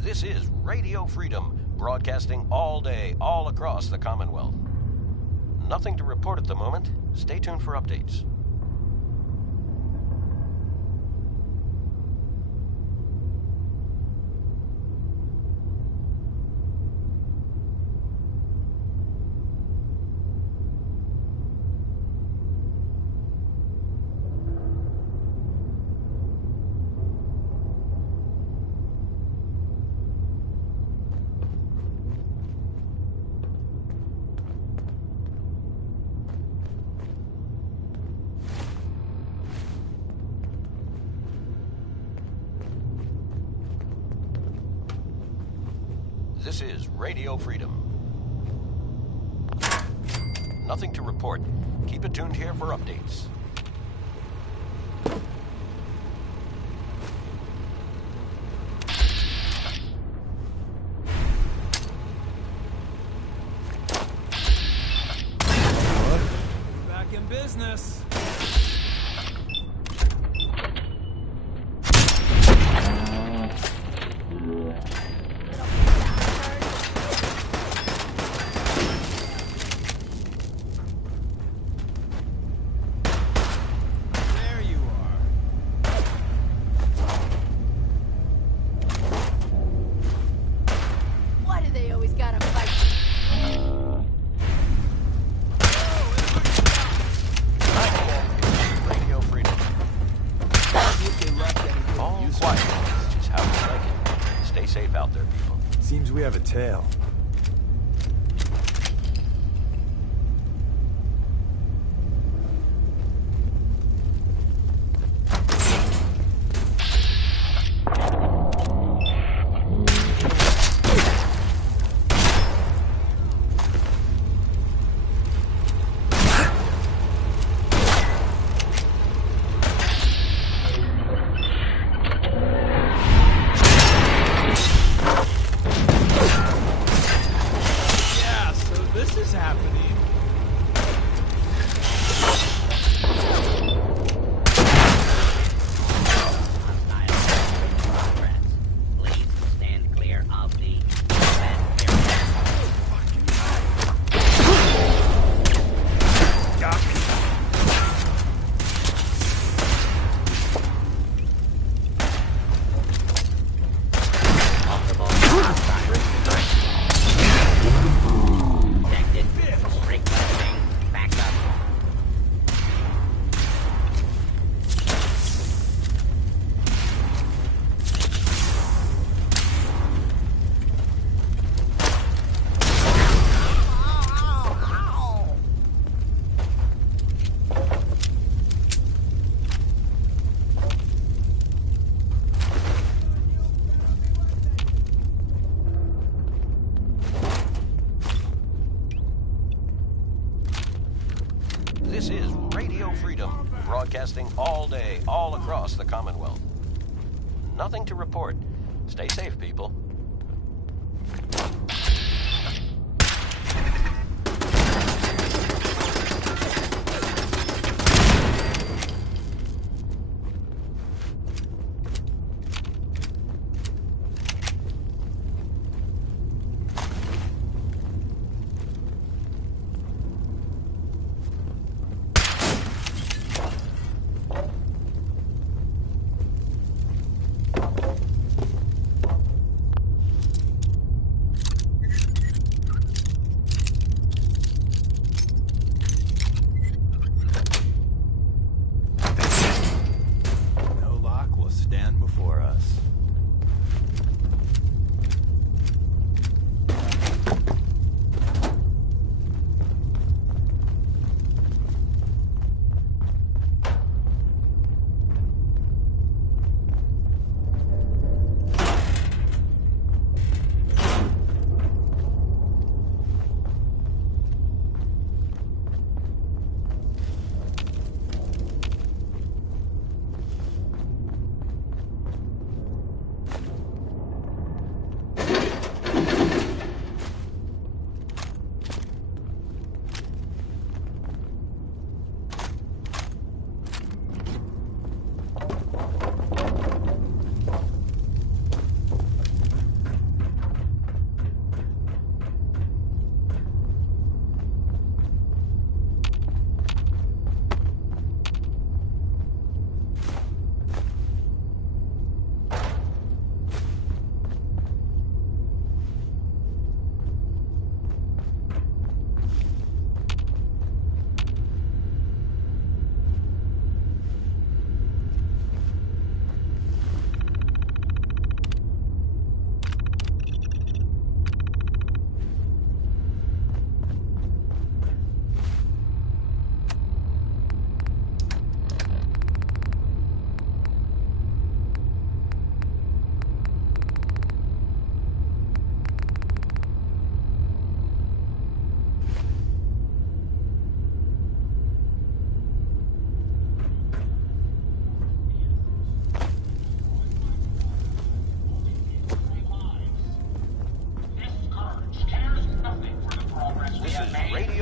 This is Radio Freedom, broadcasting all day, all across the Commonwealth. Nothing to report at the moment. Stay tuned for updates. This is Radio Freedom. Nothing to report. Keep it tuned here for updates. Back in business. Safe out there, people. Seems we have a tail. This is Radio Freedom, broadcasting all day, all across the Commonwealth. Nothing to report. Stay safe, people.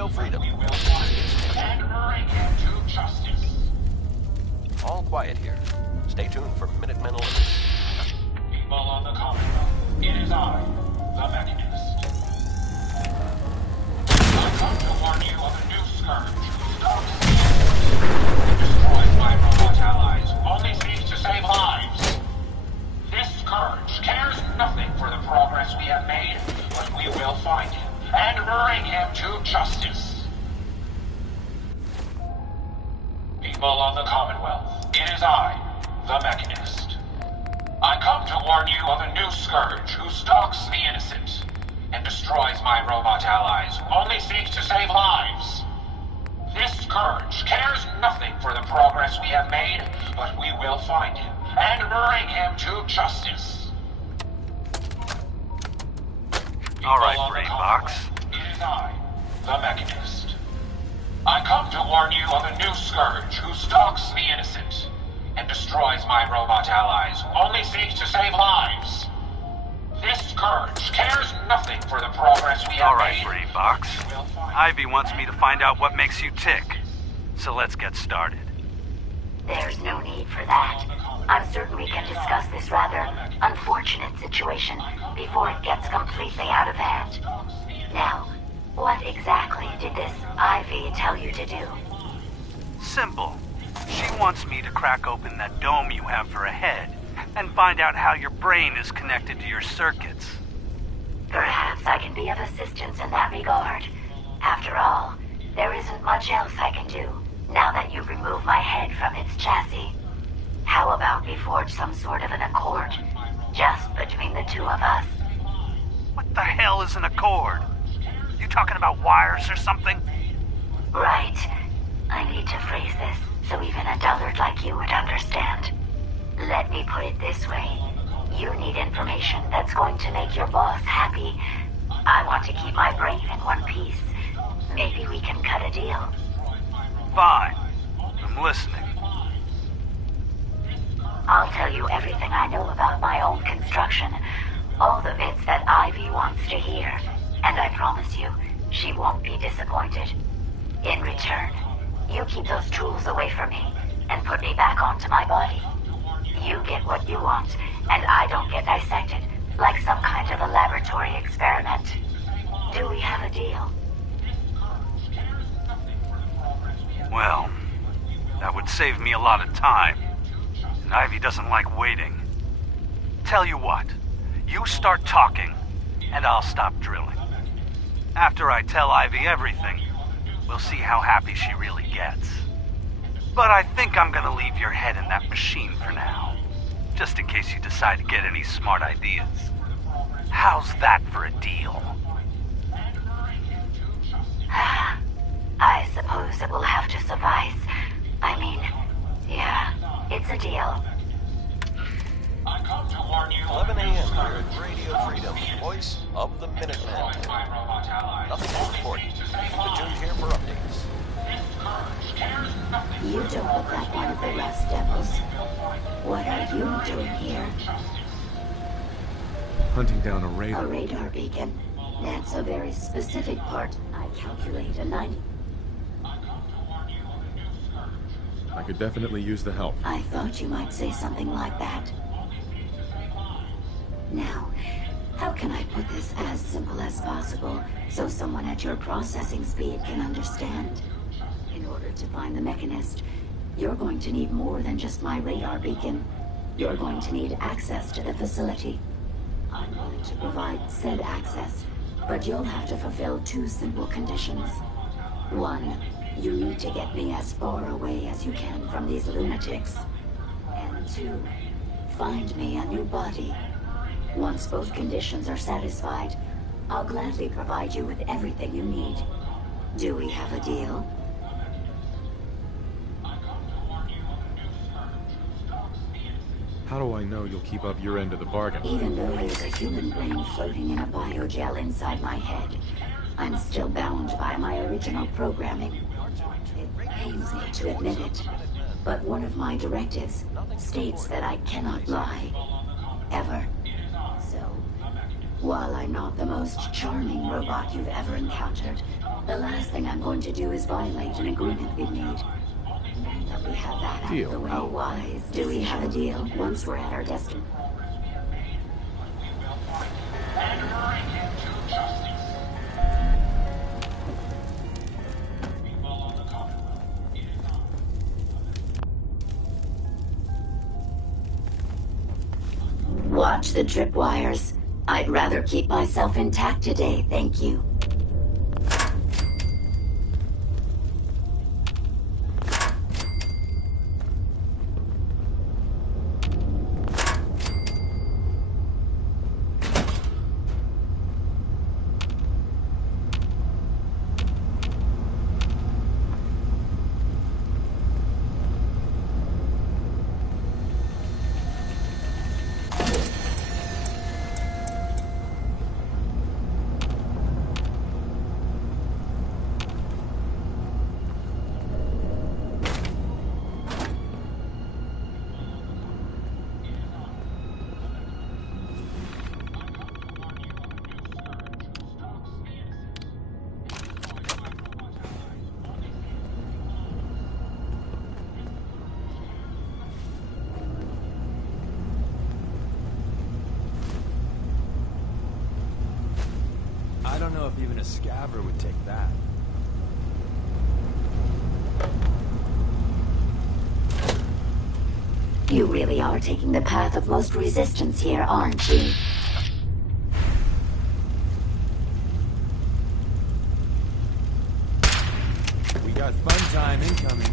Radio Freedom. We will find it and bring him to justice. All quiet here. Stay tuned for Minutemen Alerts. People of the Commonwealth, it is I, the Mechanist. I come to warn you of a new scourge who stalks and destroys my robot allies, who only seeks to save lives. This scourge cares nothing for the progress we have made, but we will find him and bring him to justice. People of the Commonwealth, it is I, the Mechanist. I come to warn you of a new scourge who stalks the innocent and destroys my robot allies, who only seeks to save lives. This scourge cares nothing for the progress we have made, but we will find him and bring him to justice. All right, Brain Box. It is I, the Mechanist. I come to warn you of a new scourge who stalks the innocent and destroys my robot allies, who only seeks to save lives. This scourge cares nothing for the progress we have All right, made. Brain Box. Ivy wants me to find out what makes you tick. So let's get started. There's no need for that. I'm certain we can discuss this rather unfortunate situation before it gets completely out of hand. Now, what exactly did this Ivy tell you to do? Simple. She wants me to crack open that dome you have for a head and find out how your brain is connected to your circuits. Perhaps I can be of assistance in that regard. After all, there isn't much else I can do now that you've removed my head from its chassis. How about we forge some sort of an accord, just between the two of us? What the hell is an accord? You talking about wires or something? Right. I need to phrase this so even a dullard like you would understand. Let me put it this way. You need information that's going to make your boss happy. I want to keep my brain in one piece. Maybe we can cut a deal. Fine. I'm listening. I'll tell you everything I know about my own construction. All the bits that Ivy wants to hear. And I promise you, she won't be disappointed. In return, you keep those tools away from me and put me back onto my body. You get what you want, and I don't get dissected like some kind of a laboratory experiment. Do we have a deal? Well, that would save me a lot of time. And Ivy doesn't like waiting. Tell you what, you start talking, and I'll stop drilling. After I tell Ivy everything, we'll see how happy she really gets. But I think I'm gonna leave your head in that machine for now, just in case you decide to get any smart ideas. How's that for a deal? I suppose it will have to suffice. I mean, yeah, it's a deal. I come to warn you 11 a.m. here at Radio Freedom, voice of the Minutemen. Nothing to report. Stay tuned here for updates. You don't look like one of the rest devils. What are you doing here? Hunting down a A radar. radar beacon. That's a very specific part. I calculate a 90. I could definitely use the help. I thought you might say something like that. Now, how can I put this as simple as possible so someone at your processing speed can understand? In order to find the Mechanist, you're going to need more than just my radar beacon. You're going to need access to the facility. I'm willing to provide said access, but you'll have to fulfill two simple conditions. One, you need to get me as far away as you can from these lunatics. And two, find me a new body. Once both conditions are satisfied, I'll gladly provide you with everything you need. Do we have a deal? How do I know you'll keep up your end of the bargain? Even though there's a human brain floating in a biogel inside my head, I'm still bound by my original programming. It pains me to admit it, but one of my directives states that I cannot lie. Ever. So, While I'm not the most charming robot you've ever encountered, the last thing I'm going to do is violate an agreement we made. Now that we have that out of the way, wise. Do we have a deal once we're at our destination? And bring him to justice. We follow the Commonwealth. It is I. Watch the tripwires. I'd rather keep myself intact today, thank you. I don't know if even a scabber would take that. You really are taking the path of most resistance here, aren't you? We got fun time incoming.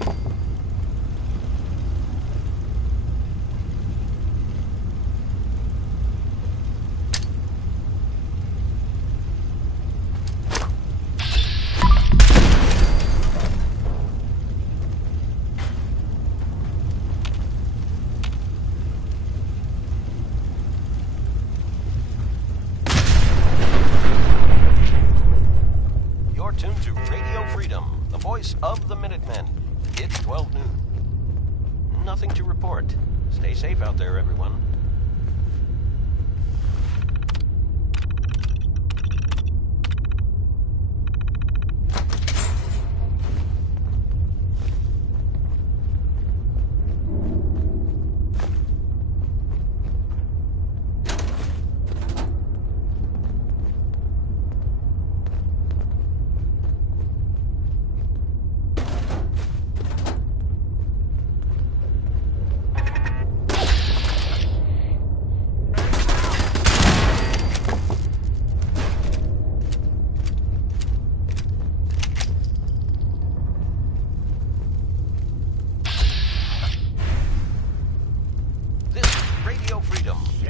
Tuned to Radio Freedom, the voice of the Minutemen. It's 12 noon. Nothing to report. Stay safe out there, everyone.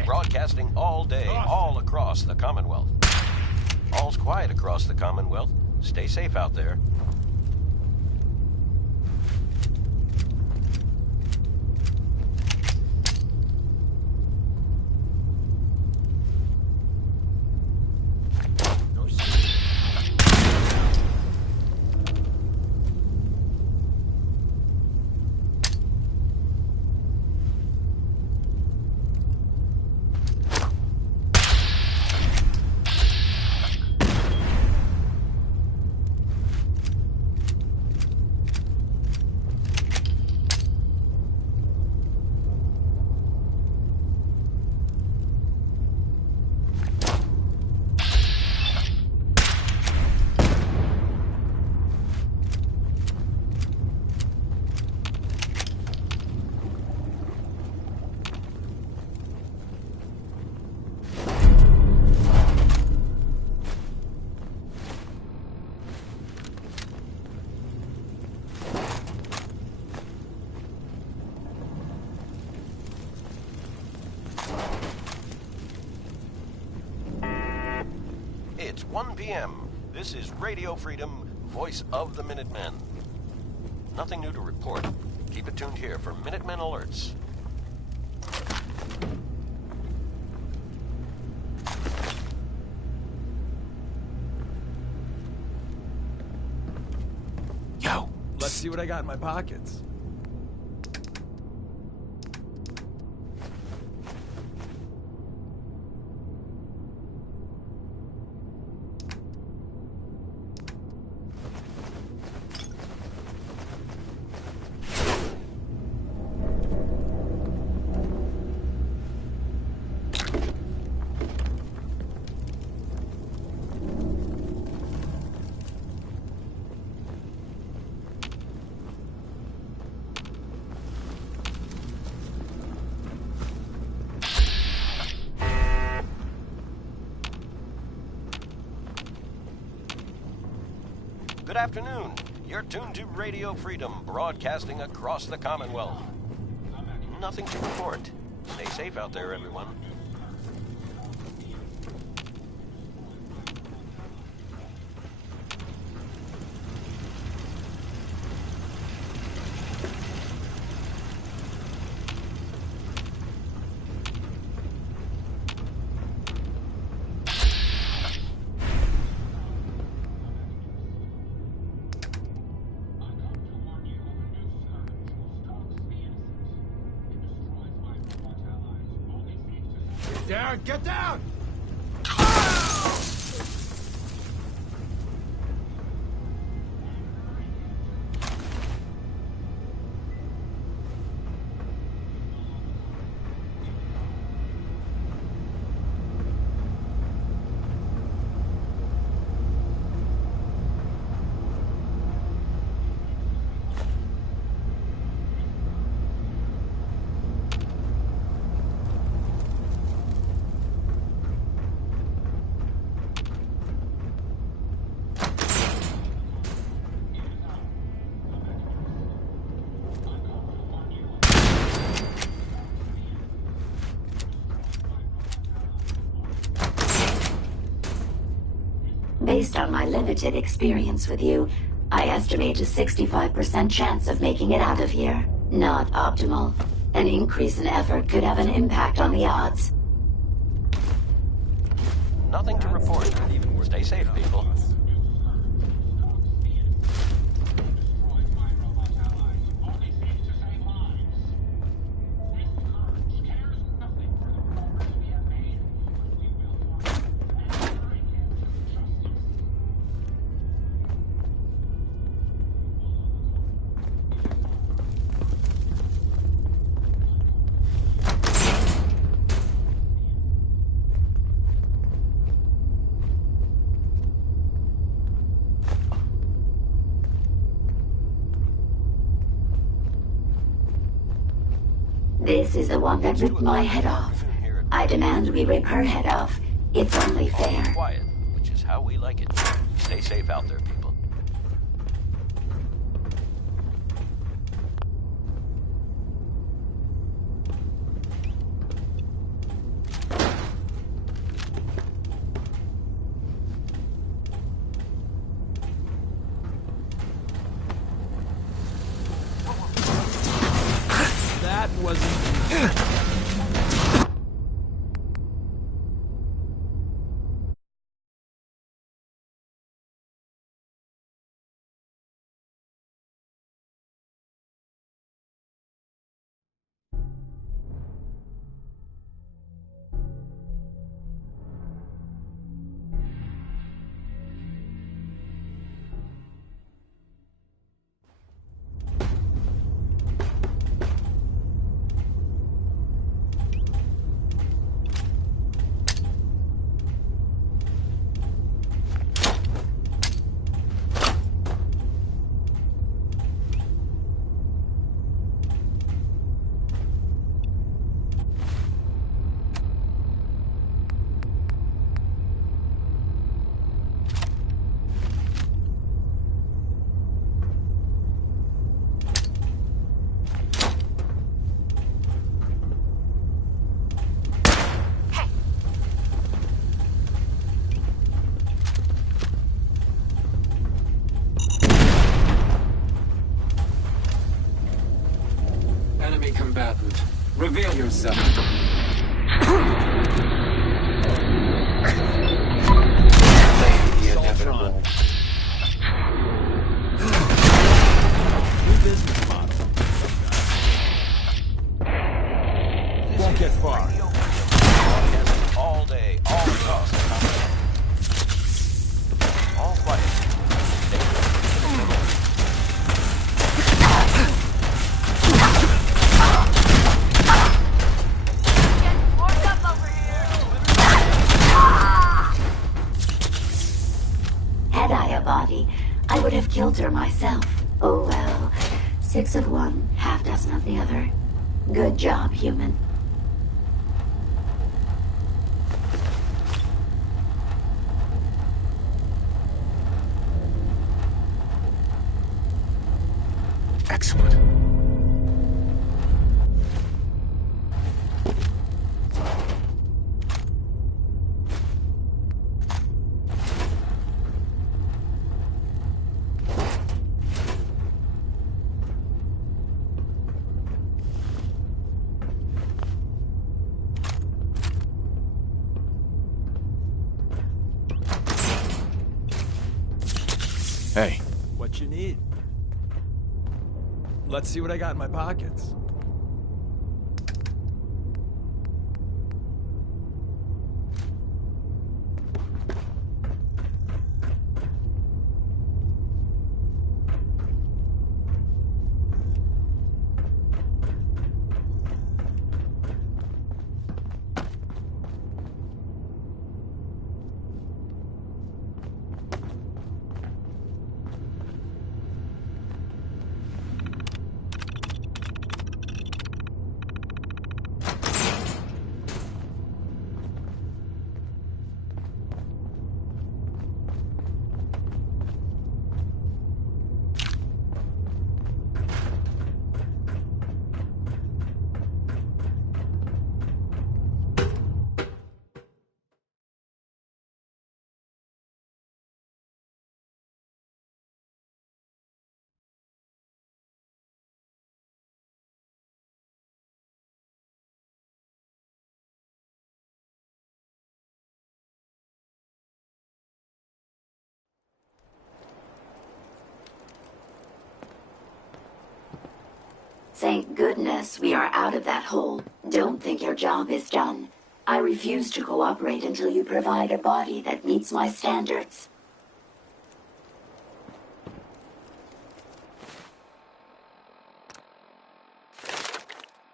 Broadcasting all day, all across the Commonwealth. All's quiet across the Commonwealth. Stay safe out there. It's 1 p.m. This is Radio Freedom, voice of the Minutemen. Nothing new to report. Keep it tuned here for Minutemen alerts. Yo, let's see what I got in my pockets. Good afternoon. You're tuned to Radio Freedom, broadcasting across the Commonwealth. Nothing to report. Stay safe out there, everyone. Down! Get down! Based on my limited experience with you, I estimate a 65% chance of making it out of here. Not optimal. An increase in effort could have an impact on the odds. Nothing to report. Stay safe, people. This is the one that ripped my head off. I demand we rip her head off. It's only fair. Quiet, which is how we like it. Stay safe out there, people. That wasn't... Enemy combatant. Reveal yourself. The inevitable. New business model. Won't get far. Broadcasting all day, all across the Commonwealth. All quiet. Stay Had I a body, I would have killed her myself. Oh well. 6 of one, half dozen of the other. Good job, human. Excellent. Hey. What you need? Let's see what I got in my pockets. Thank goodness we are out of that hole. Don't think your job is done. I refuse to cooperate until you provide a body that meets my standards.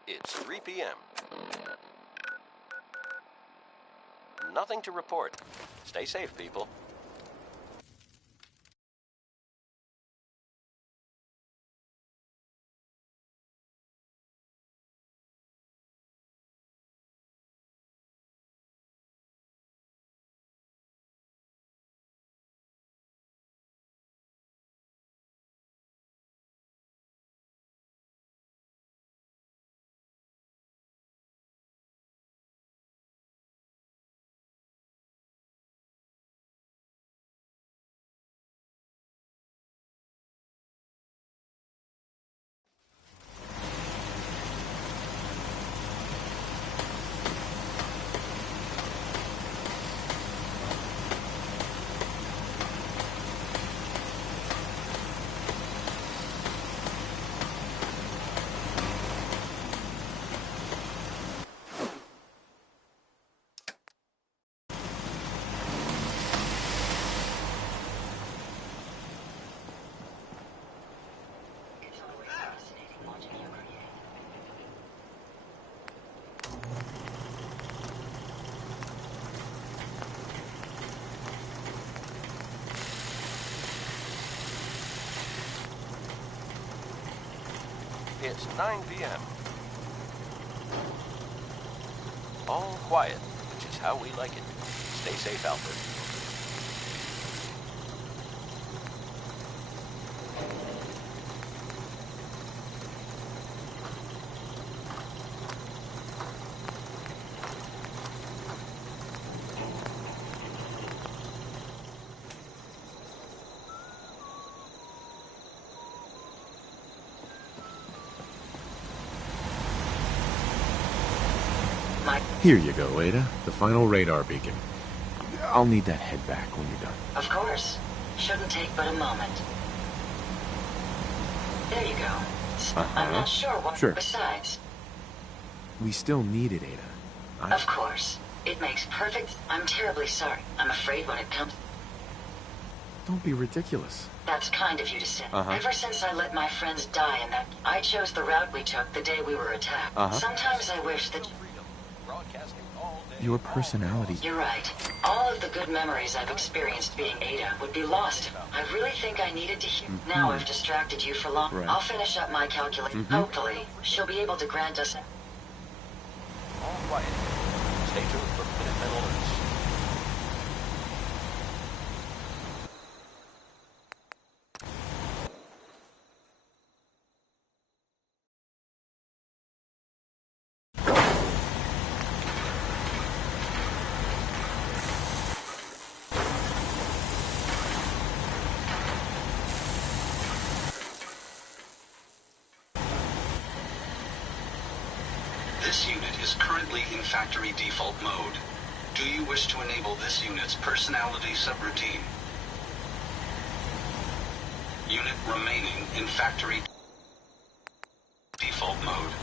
It's 3 p.m. Nothing to report. Stay safe, people. It's 9 p.m. All quiet, which is how we like it. Stay safe, Alfred. Here you go, Ada. The final radar beacon. I'll need that head back when you're done. Of course. Shouldn't take but a moment. There you go. I'm not sure what besides. We still need it, Ada. Of course. It makes perfect... I'm terribly sorry. I'm afraid when it comes... Don't be ridiculous. That's kind of you to say. Ever since I let my friends die in that... I chose the route we took the day we were attacked. Sometimes I wish that... Your personality. You're right. All of the good memories I've experienced being Ada would be lost. I really think I needed to hear. Now I've distracted you for long. Right. I'll finish up my calculation. Hopefully, she'll be able to grant us... All quiet. Stay tuned for Minutemen alerts. This unit is currently in factory default mode. Do you wish to enable this unit's personality subroutine? Unit remaining in factory default mode.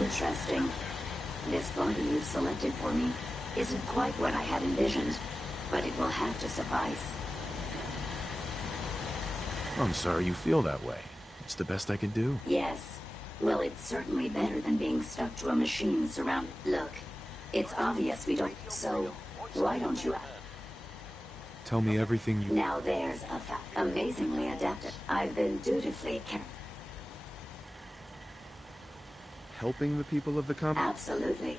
Interesting. This body you've selected for me isn't quite what I had envisioned, but it will have to suffice. I'm sorry you feel that way. It's the best I can do. Yes. Well, it's certainly better than being stuck to a machine surrounded. Look, it's obvious we don't. So, why don't you? Tell me everything you... Now there's a amazingly adapted. I've been dutifully Helping the people of the company? Absolutely.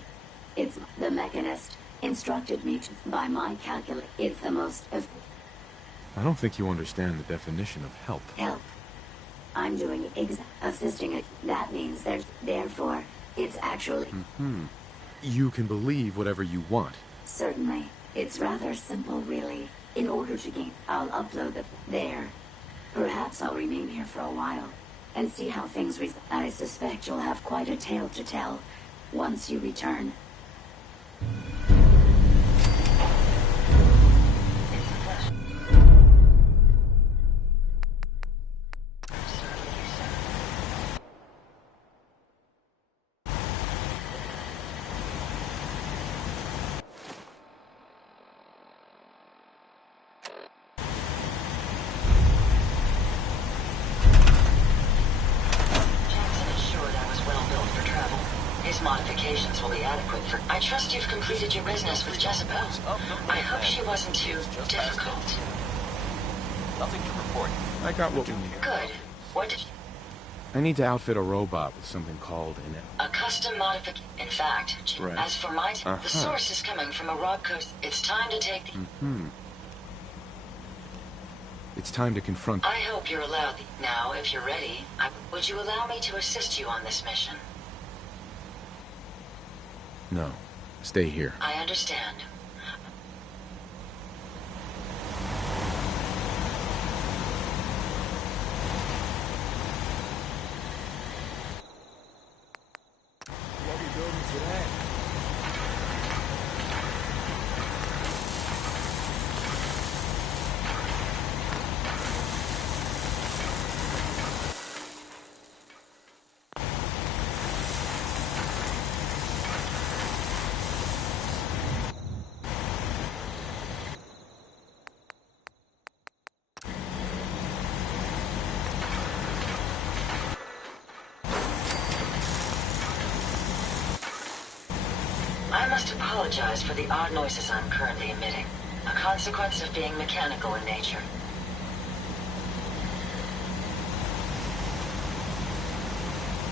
It's the Mechanist instructed me to, by my calculate. It's the most I don't think you understand the definition of help. help. I'm doing assisting it. That means therefore, it's actually... You can believe whatever you want. Certainly. It's rather simple, really. In order to gain, I'll upload it there. Perhaps I'll remain here for a while and see how things I suspect you'll have quite a tale to tell once you return. Modifications will be adequate for... I trust you've completed your business with Jessica. I hope she wasn't too difficult. Nothing to report. I got what we need. Good. What did you... I need to outfit a robot with something called a custom modification. In fact, right. As for my... The source is coming from a rob code. It's time to take the... It's time to confront... I hope you're allowed... Now, if you're ready, would you allow me to assist you on this mission? No. Stay here. I understand. What are we building today? I must apologize for the odd noises I'm currently emitting, a consequence of being mechanical in nature.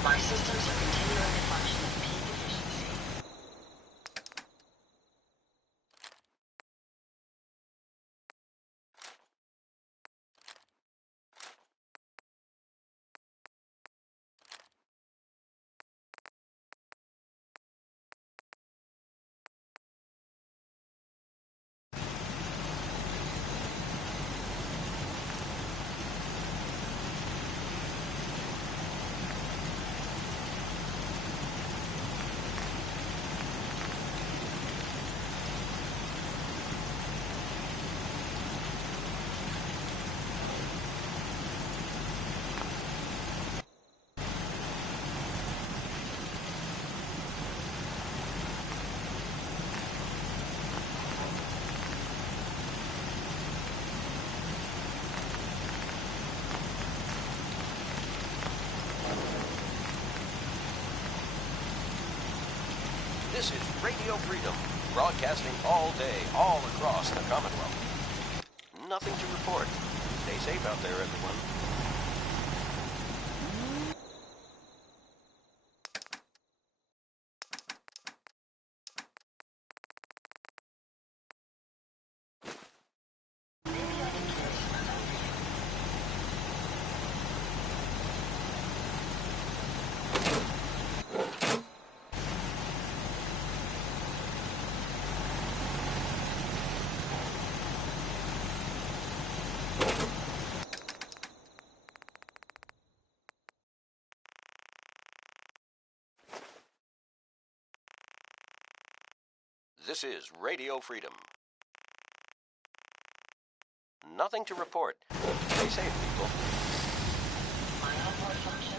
My systems are continuing to function at peak efficiency. This is Radio Freedom, broadcasting all day, all across the Commonwealth. Nothing to report. Stay safe out there, everyone. This is Radio Freedom. Nothing to report. Stay safe, people. My onboard function